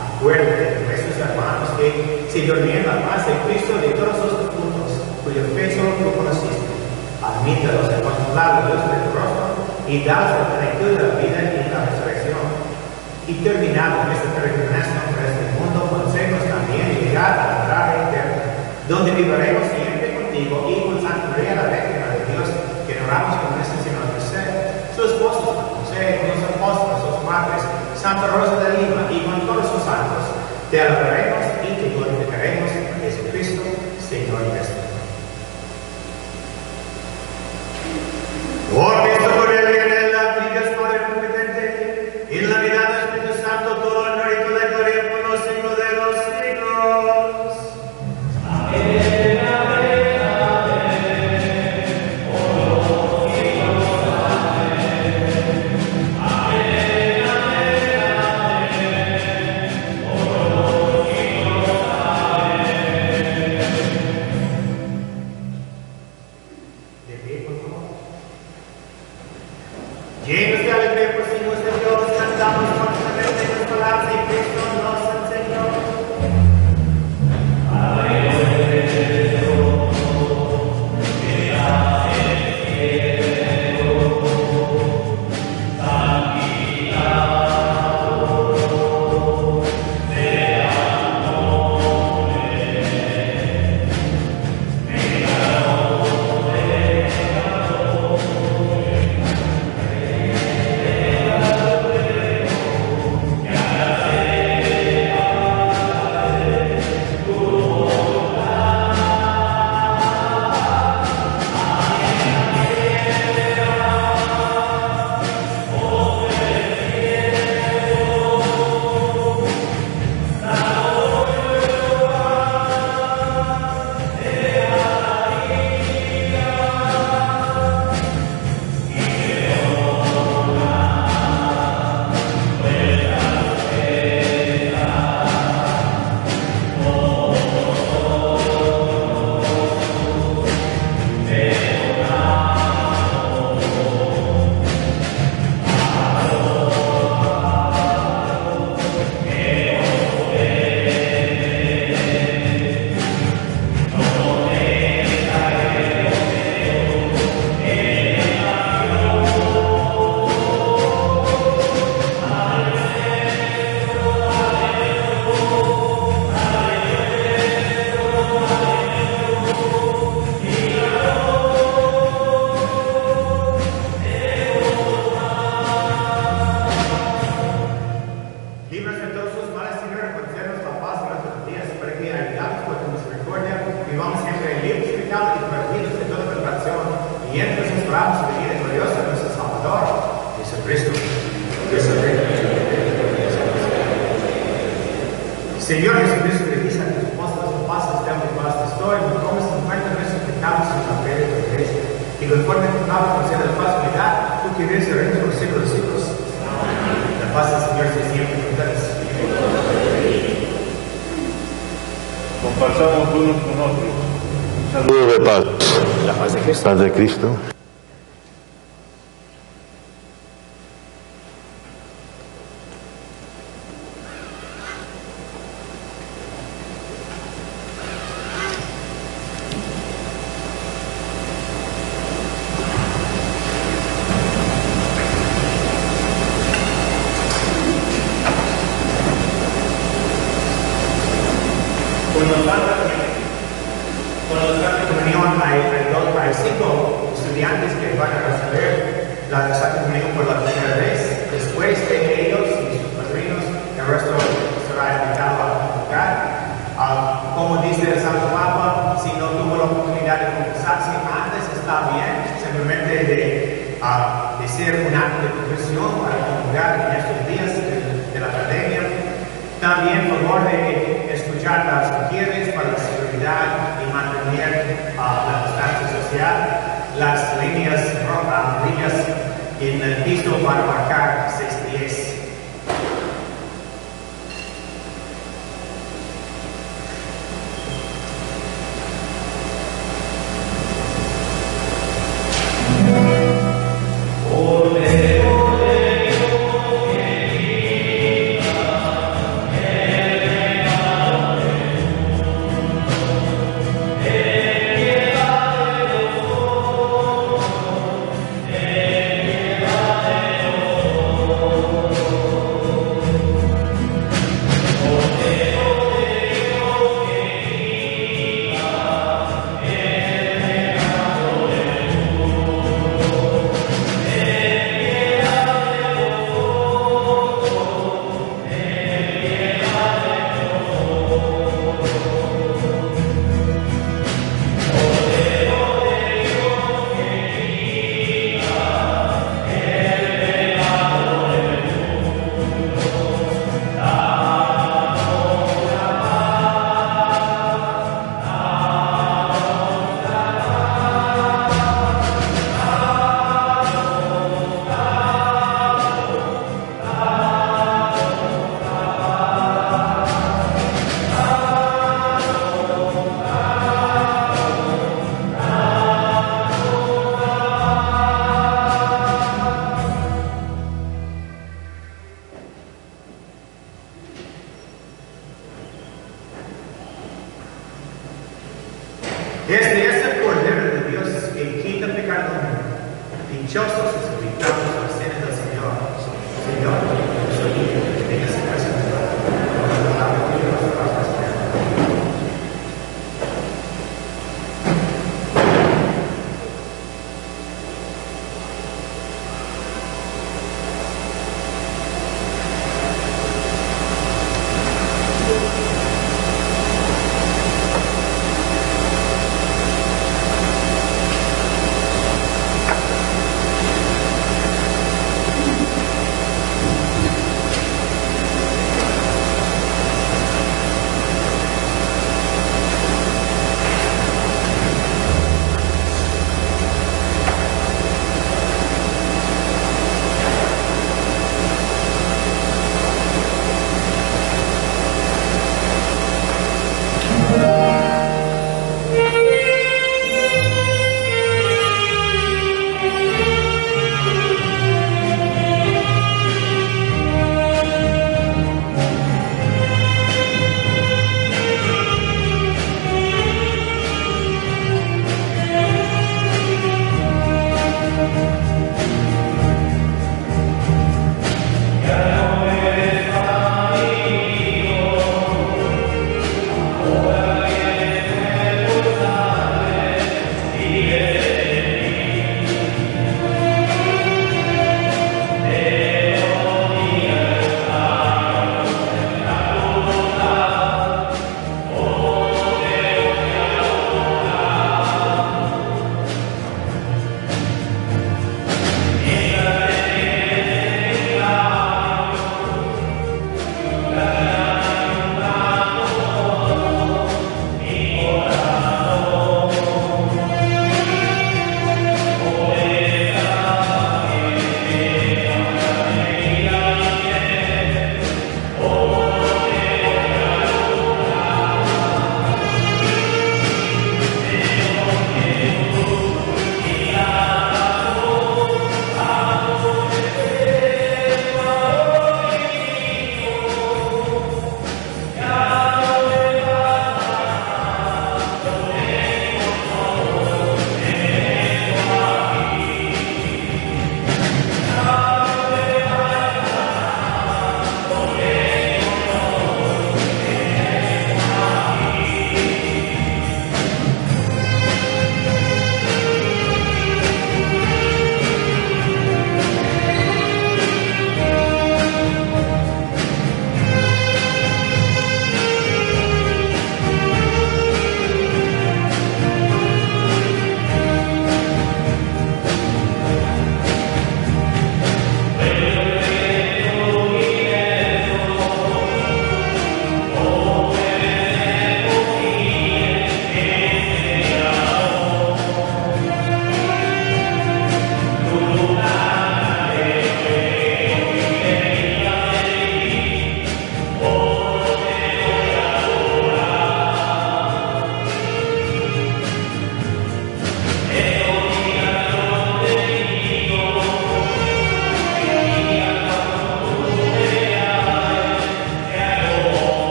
Acuérdate de nuestros hermanos que se dormían la paz de Cristo de todos los puntos, cuyo peso tú conociste. Admítalos a contemplar la luz de tu rostro y dalos la plenitud de la vida y la resurrección. Y terminando nuestra peregrinación por este mundo, concédenos también llegar a la morada eterna, donde viviremos siempre contigo y con Santa María, la Virgen de Dios, que oramos con nuestro Señor José, su esposo San José, con los apóstoles, sus madres, Santa Rosa de Lima y con todos sus santos. Te alabaremos y te glorificaremos en Jesucristo, Señor nuestro. Por Cristo, por Él y en Él, a Dios Padre competente, en la vida del Espíritu Santo, todo honor y toda gloria por los siglos de los siglos. Amén, amén, amén. Por los siglos, amén. Amén, amén, amén. Por los siglos, amén. De pie, por favor. Llenos de alegría por signos de Dios, cantamos constantemente las palabras de Cristo nos enseñó. Señor Jesucristo, le dice a tus apóstoles, paz esté en mi paz estoy, no comes en cuenta nuestros pecados y la fe de tu iglesia. Y conforme a tu palabra concede la paz y unidad, tú que vives y reinas por los siglos de los siglos. La paz del Señor esté siempre con ustedes. Compartamos unos con otros. Un saludo Saludo de paz. La paz de Cristo. Paz de Cristo. estudiantes que van a recibir la Santa Comunión por la primera vez. Después de ellos y sus padrinos, el resto será invitado a convocar. Como dice el Santo Papa, si no tuvo la oportunidad de confesarse antes, está bien, simplemente de hacer un acto de confesión para comulgar en estos días de la pandemia. También favor de escuchar las mujeres para la seguridad y mantener la distancia social. Las líneas rojas en el piso para marcar 6 pies. Este es el Cordero de Dios que quita el pecado del mundo. Dichosos los invitados a la cena del Señor. Señor, soy hijo, que tengas en casa de Dios.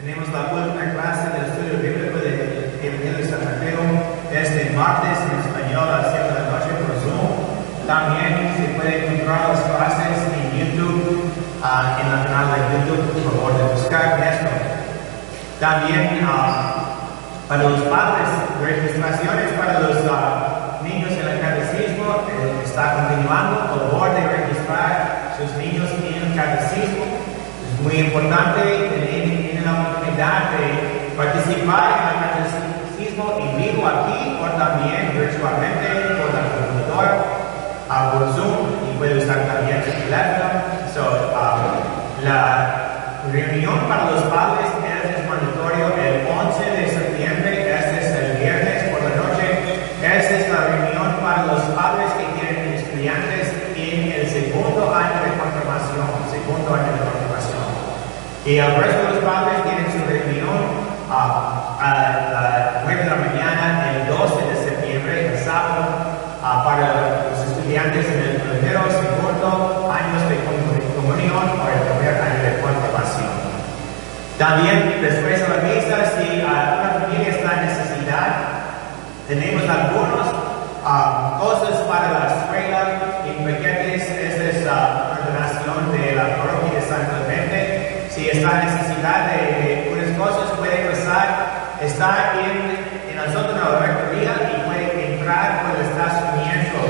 Tenemos la última clase del estudio bíblico del Evangelio de San Mateo este martes en español a las 7 de la noche por Zoom. También se puede encontrar las clases en YouTube, en la canal de YouTube, por favor de buscar esto. También para los padres, registraciones para los niños en el catecismo está continuando. Por favor de registrar sus niños en el catecismo. Es muy importante tener la oportunidad de participar en el catecismo en vivo aquí o también virtualmente por la computadora, por Zoom, y puede usar también su teléfono. La reunión para los padres es mandatorio el 11 de septiembre. Este es el viernes por la noche. Esta es la reunión para los padres que tienen estudiantes en el segundo año de confirmación. Y el resto de los padres tienen su reunión a las 9 de la mañana el 12 de septiembre, el sábado, para los estudiantes en el primero o segundo años de comunión o el primer año de confirmación. También después de la misa, si una familia está en necesidad, tenemos algunas cosas para la escuela en paquetes. Esta es la ordenación de la parroquia de San Clemente. Si está en necesidad de unas cosas, puede pasar, está en el sótano de la rectoría y puede entrar por el estacionamiento.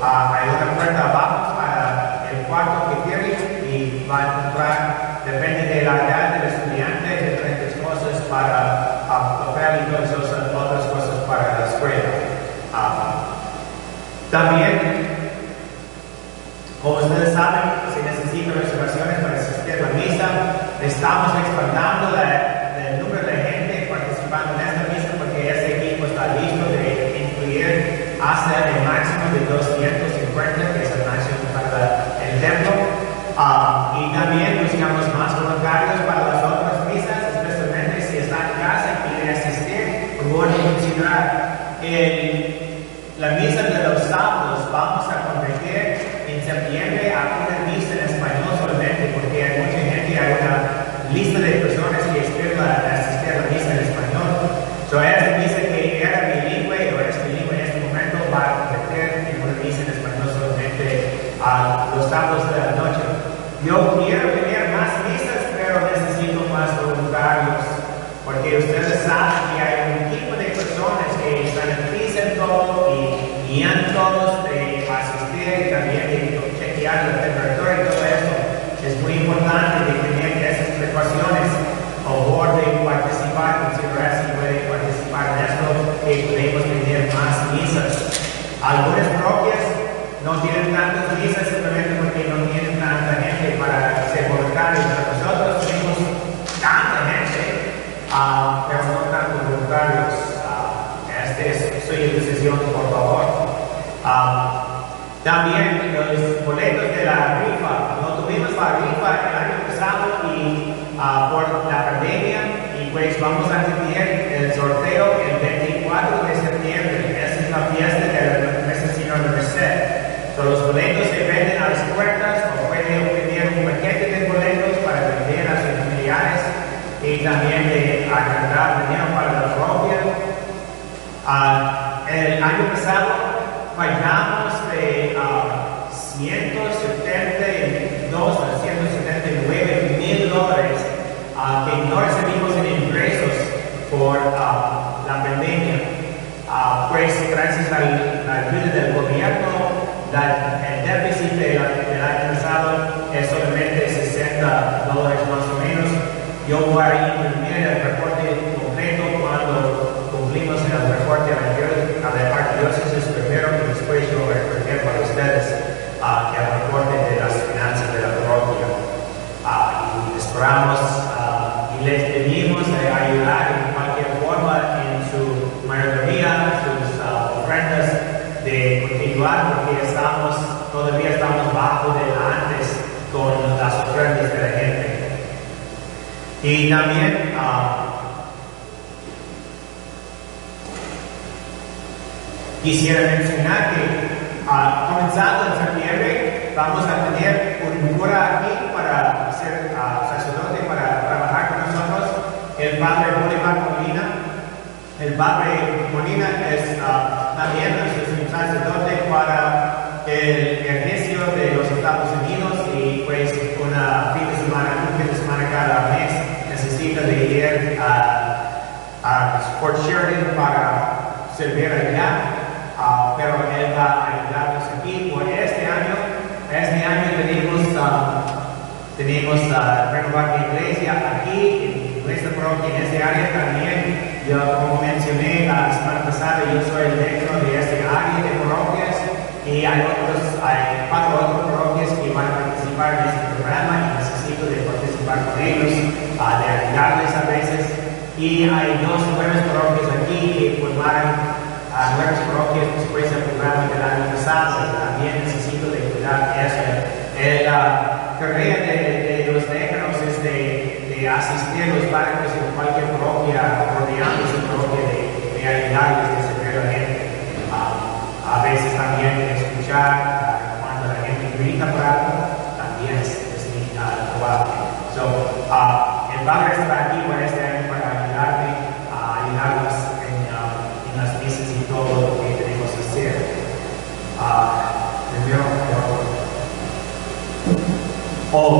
Hay una puerta abajo para el cuarto que tiene y va a encontrar, depende de la edad del estudiante, diferentes cosas para papel y todas esas otras cosas para la escuela. También, como ustedes saben, se necesitan reservaciones para asistir a la misa. Estamos expandiendo el número de gente participando en esta misa porque este equipo está listo de incluir hasta el máximo de 250, que es el máximo para el templo. Y también buscamos más voluntarios para las otras misas, especialmente si están en casa y quieren asistir. Por favor, de considerar la misa de los sábados vamos a convertir en septiembre a una misa en español solamente, porque hay mucha gente, hay una lista de personas que esperan asistir a la misa en español. Esta misa que era bilingüe o es bilingüe en este momento va a convertir en una misa en español solamente los sábados de la noche. Yo quiero tener más misas, pero necesito más voluntarios, porque ustedes saben que hay un tipo de personas que están aquí sentados y guían todos de asistir y también de chequear la temperatura y todo eso. Es muy importante de tener esas precauciones. Por favor de participar, considerar si pueden participar en esto, que podemos tener más misas. Algunas parroquias no tienen tantas misas simplemente porque no tienen tanta gente para ser voluntarios, pero nosotros tenemos tanta gente, pero no tantos voluntarios. Esta es su decisión, por favor. También los boletos de la rifa, no tuvimos la rifa el año pasado y por la pandemia, y pues vamos a tener el sorteo el 24 de septiembre. Esa es la fiesta de Nuestra Señora de Merced. Los boletos se venden a las puertas o pueden obtener un paquete de boletos para vender a sus familiares y también de agregar dinero para la parroquia. El año pasado pagamos de $172 a $179 mil que no recibimos en ingresos por la pandemia. Pues gracias a la ayuda del gobierno, el déficit del año pasado es solamente $60 más o menos. Yo voy a imprimir el reporte completo cuando cumplimos el reporte a la arquidiócesis primero y después yo voy a preparar para ustedes el reporte de las finanzas de la parroquia. Y esperamos y les pedimos de ayudar en cualquier forma en su mayoría, sus ofrendas, de continuar porque todavía estamos bajo de antes con las ofrendas de la gente. Y también quisiera mencionar que comenzando en septiembre vamos a tener un cura aquí para ser sacerdote, para trabajar con nosotros. el padre Bolívar Molina. El padre Molina es también un sacerdote para el ejército de los Estados Unidos y pues un fin de semana cada mes necesita de ir a Fort Sheridan para servir allá, pero él va a ayudarnos aquí. Por este año tenemos renovar la iglesia aquí en nuestra parroquia, en este área también. Yo, como mencioné la semana pasada, yo soy el dentro de este área de parroquias y hay 4 otras parroquias que van a participar en este programa y necesito de participar con ellos, de ayudarles a veces. Y hay 2 nuevas parroquias aquí que formaron nuevas parroquias después del programa del año pasado. También necesito de cuidar eso. La carrera de los décanos es de asistir a los barcos en cualquier parroquia rodeando su parroquia, de ayudarles, de servir a la gente. A veces también de escuchar cuando la gente grita por algo, también es mi trabajo. El padre estará aquí para este año para ayudarme a ayudarlos en las misas y todo lo que tenemos que hacer.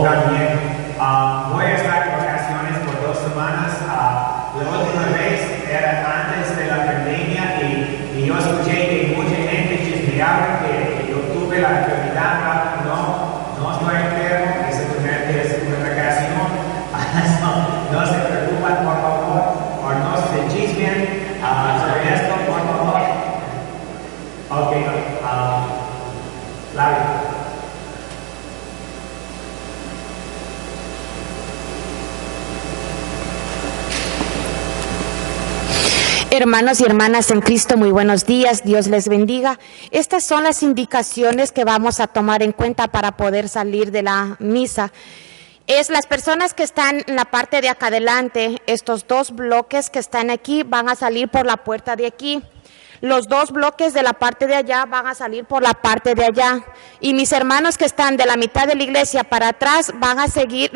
También voy a estar en vacaciones por 2 semanas. La última vez era antes de la pandemia y yo escuché que mucha gente chismeaba que yo tuve la enfermedad. No estoy enfermo, es una vacación. No se preocupen, por favor, o no se chismen sobre esto, por favor. Ok, Larry. Hermanos y hermanas en Cristo, muy buenos días, Dios les bendiga. Estas son las indicaciones que vamos a tomar en cuenta para poder salir de la misa. Es las personas que están en la parte de acá adelante, estos 2 bloques que están aquí van a salir por la puerta de aquí. Los 2 bloques de la parte de allá van a salir por la parte de allá. Y mis hermanos que están de la mitad de la iglesia para atrás van a seguir,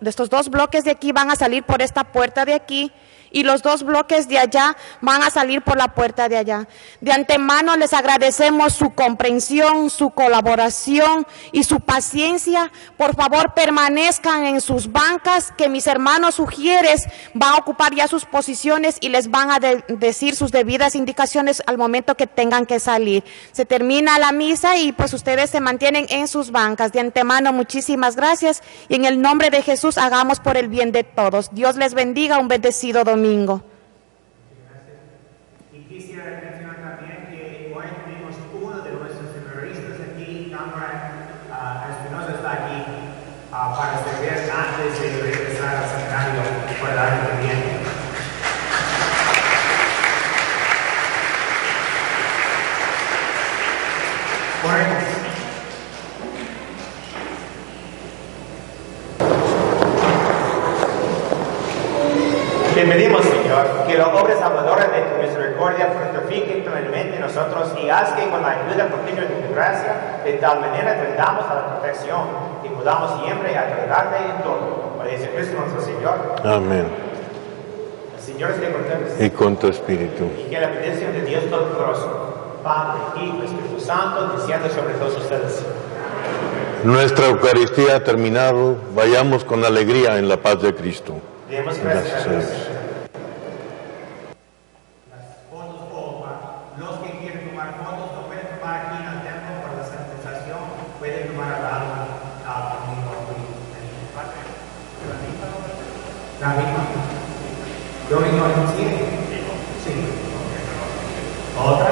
estos 2 bloques de aquí van a salir por esta puerta de aquí. Y los 2 bloques de allá van a salir por la puerta de allá. De antemano les agradecemos su comprensión, su colaboración y su paciencia. Por favor, permanezcan en sus bancas, que mis hermanos sugieres van a ocupar ya sus posiciones y les van a decir sus debidas indicaciones al momento que tengan que salir. Se termina la misa y pues ustedes se mantienen en sus bancas. De antemano, muchísimas gracias y en el nombre de Jesús hagamos por el bien de todos. Dios les bendiga, un bendecido domingo. Y quisiera mencionar también que hoy tenemos uno de nuestros seminaristas aquí, Cámara Espinosa está aquí para servir antes de regresar al seminario para el año que viene. Oremos. Te pedimos, Señor, que la obra salvadora de tu misericordia fructifique plenamente en nosotros y haz que con la ayuda continua de tu gracia, de tal manera tendamos a la perfección y podamos siempre agradarte en todo. Por Jesucristo nuestro Señor. Amén. El Señor esté con ustedes. Y con tu espíritu. Y que la bendición de Dios Todopoderoso, Padre, Hijo y Espíritu Santo, descienda sobre todos ustedes. Nuestra Eucaristía ha terminado. Vayamos con alegría en la paz de Cristo. Demos gracias a Dios. Los que quieren tomar fotos no pueden tomar aquí en el templo por la sanitización, pueden tomar al lado conmigo aquí. ¿La misma? ¿Lo mismo? ¿Sí? Sí. ¿Otra?